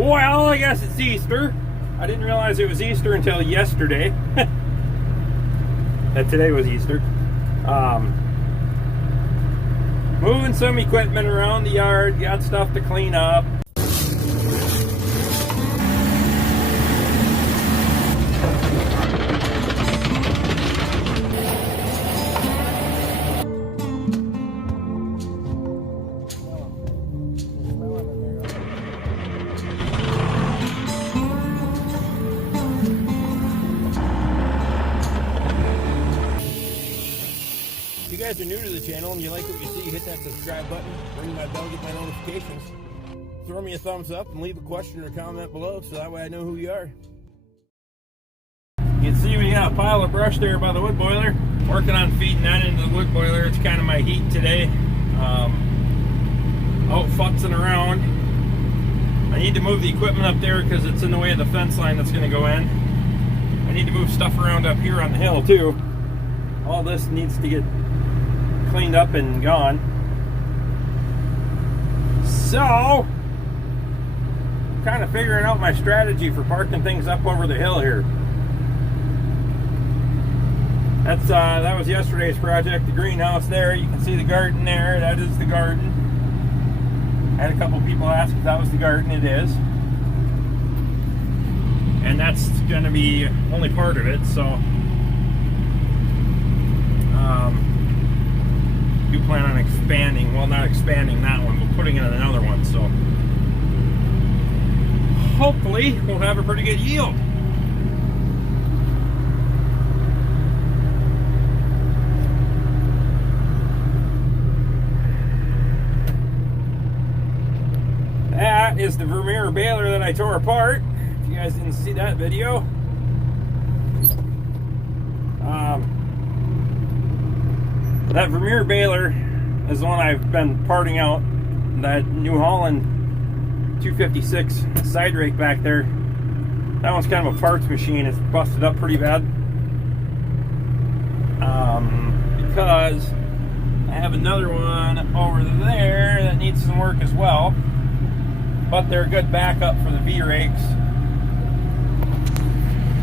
Well, I guess it's Easter. I didn't realize it was Easter until yesterday. That today was Easter. Moving some equipment around the yard, got stuff to clean up. If you guys are new to the channel and you like what you see, hit that subscribe button, ring my bell, get my notifications. Throw me a thumbs up and leave a question or comment below so that way I know who you are. You can see we got a pile of brush there by the wood boiler. Working on feeding that into the wood boiler. It's kind of my heat today. Out futzing around. I need to move the equipment up there because it's in the way of the fence line that's going to go in. I need to move stuff around up here on the hill too. All this needs to get cleaned up and gone. So, kind of figuring out my strategy for parking things up over the hill here. That was yesterday's project, the greenhouse there. You can see the garden there. That is the garden. I had a couple people ask if that was the garden. It is. And that's going to be only part of it, so do plan on expanding, well, not expanding that one, but putting in another one, so hopefully we'll have a pretty good yield. That is the Vermeer baler that I tore apart. If you guys didn't see that video, that Vermeer baler is the one I've been parting out. That New Holland 256 side rake back there, that one's kind of a parts machine. It's busted up pretty bad because I have another one over there that needs some work as well, but they're a good backup for the V-rakes.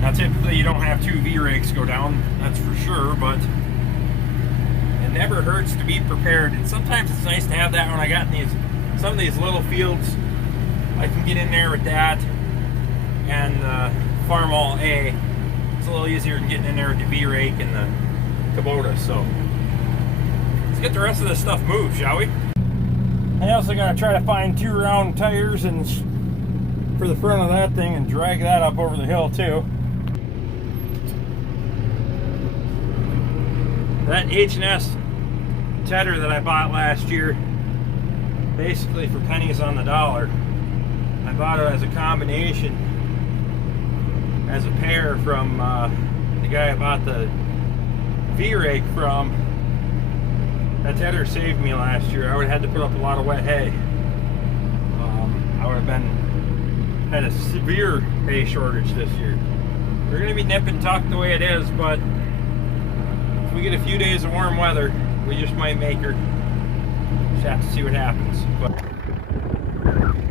Now typically you don't have two V-rakes go down, that's for sure, but it never hurts to be prepared. And sometimes it's nice to have that when I got in some of these little fields. I can get in there with that and farm all A. It's a little easier than getting in there with the V-rake and the Kubota. So let's get the rest of this stuff moved, shall we? I also got to try to find 2 round tires and for the front of that thing and drag that up over the hill too. That H&S tedder that I bought last year, basically for pennies on the dollar. I bought it as a combination, as a pair from the guy I bought the V-rake from. That tedder saved me last year. I would have had to put up a lot of wet hay. I would have had a severe hay shortage this year. We're going to be nip and tuck the way it is, but if we get a few days of warm weather, we just might make her. Just have to see what happens. But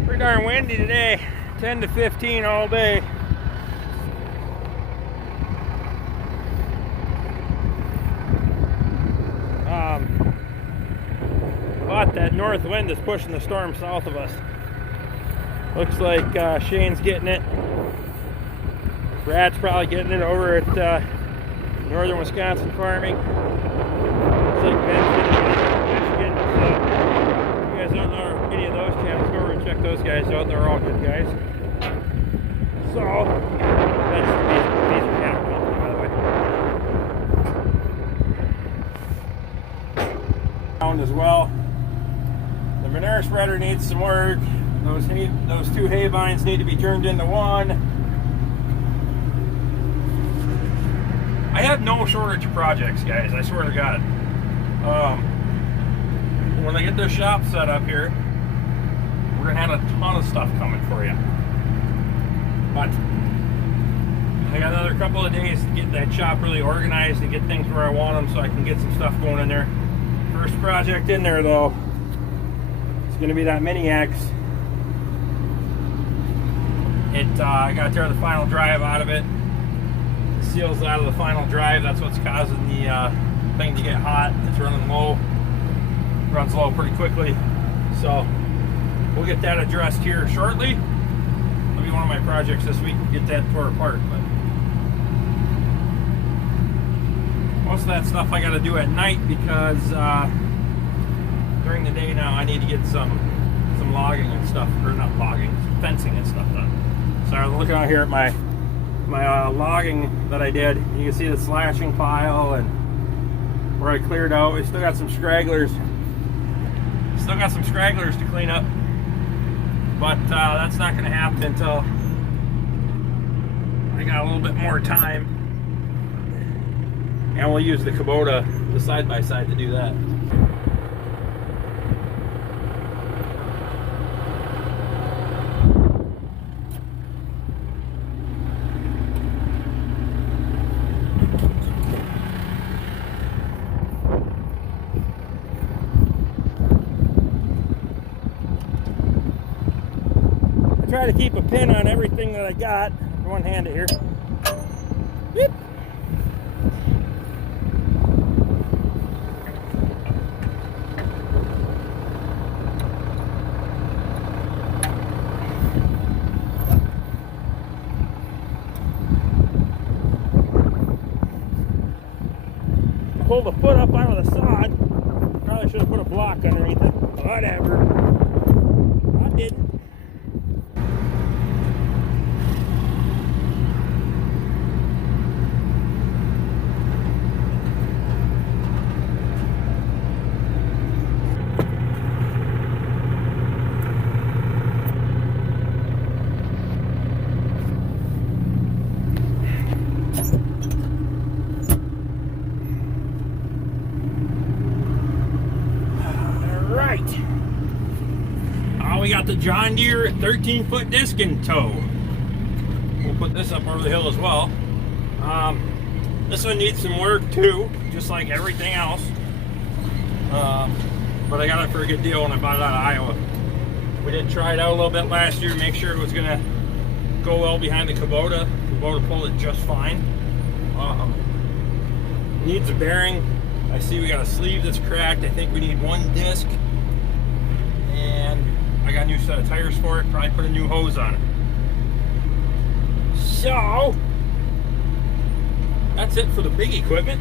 pretty darn windy today. 10 to 15 all day. But that north wind is pushing the storm south of us. Looks like Shane's getting it. Brad's probably getting it over at Northern Wisconsin Farming. Looks like Ben's getting it in Michigan. So if you guys don't know any of those channels, go over and check those guys out. They're all good guys. So these are cattle company, by the way. Down as well. The manure spreader needs some work. Those 2 hay vines need to be turned into one. I have no shortage of projects, guys. I swear to God. When I get this shop set up here, we're gonna have a ton of stuff coming for you. But I got another couple of days to get that shop really organized and get things where I want them, so I can get some stuff going in there. First project in there, though, it's gonna be that Mini X. I got to tear the final drive out of it. The seal's out of the final drive. That's what's causing the thing to get hot. It's running low. Runs low pretty quickly. So we'll get that addressed here shortly. That'll be one of my projects this week to get that tore apart. But most of that stuff I got to do at night because during the day now I need to get some logging and stuff, or not logging, fencing and stuff done. So I was looking out here at my logging that I did. You can see the slashing pile and where I cleared out. We still got some stragglers. Still got some stragglers to clean up, but that's not going to happen until I got a little bit more time. And we'll use the Kubota, the side-by-side, to do that. Try to keep a pin on everything that I got. One hand it here. Whoop. Pull the foot up out of the sod. Probably should have put a block underneath it. Whatever. I didn't. We got the John Deere 13-foot disc in tow. We'll put this up over the hill as well. This one needs some work too, just like everything else. But I got it for a good deal when I bought it out of Iowa. We did try it out a little bit last year, make sure it was gonna go well behind the Kubota. Kubota pulled it just fine. Needs a bearing. I see we got a sleeve that's cracked. I think we need one disc. And I got a new set of tires for it. Probably put a new hose on it. So that's it for the big equipment.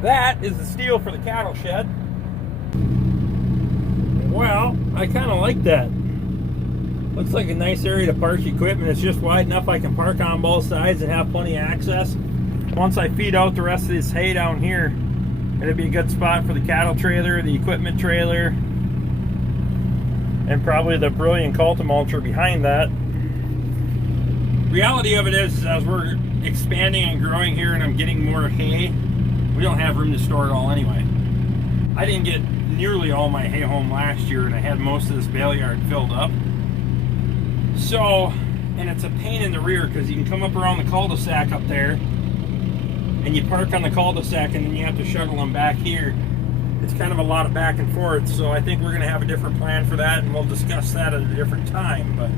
That is the steel for the cattle shed. Well, I kind of like that. Looks like a nice area to park equipment. It's just wide enough I can park on both sides and have plenty of access. Once I feed out the rest of this hay down here, it'll be a good spot for the cattle trailer, the equipment trailer, and probably the Brilliant Cultimulcher behind that. Reality of it is, as we're expanding and growing here and I'm getting more hay, we don't have room to store it all anyway. I didn't get nearly all my hay home last year, and I had most of this bale yard filled up. So, and it's a pain in the rear because you can come up around the cul-de-sac up there and you park on the cul-de-sac and then you have to shuttle them back here. It's kind of a lot of back and forth, so I think we're going to have a different plan for that, and we'll discuss that at a different time. But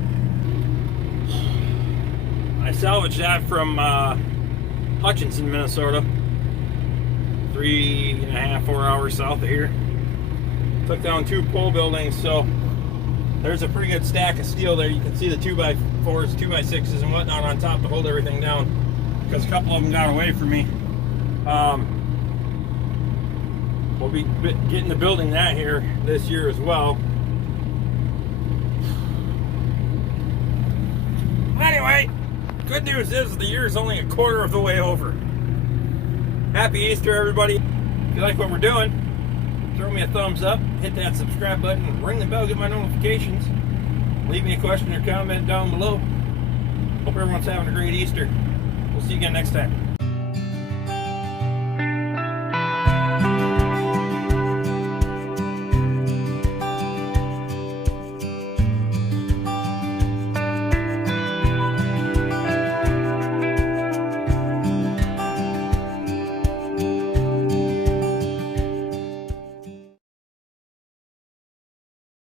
I salvaged that from Hutchinson, Minnesota. 3.5, 4 hours south of here. Took down 2 pole buildings, so there's a pretty good stack of steel there. You can see the 2x4s, 2x6s, and whatnot on top to hold everything down, because a couple of them got away from me. We'll be getting to building that here this year as well. Anyway, good news is the year is only a quarter of the way over. Happy Easter, everybody. If you like what we're doing, throw me a thumbs up, hit that subscribe button, ring the bell, get my notifications. Leave me a question or comment down below. Hope everyone's having a great Easter. We'll see you again next time.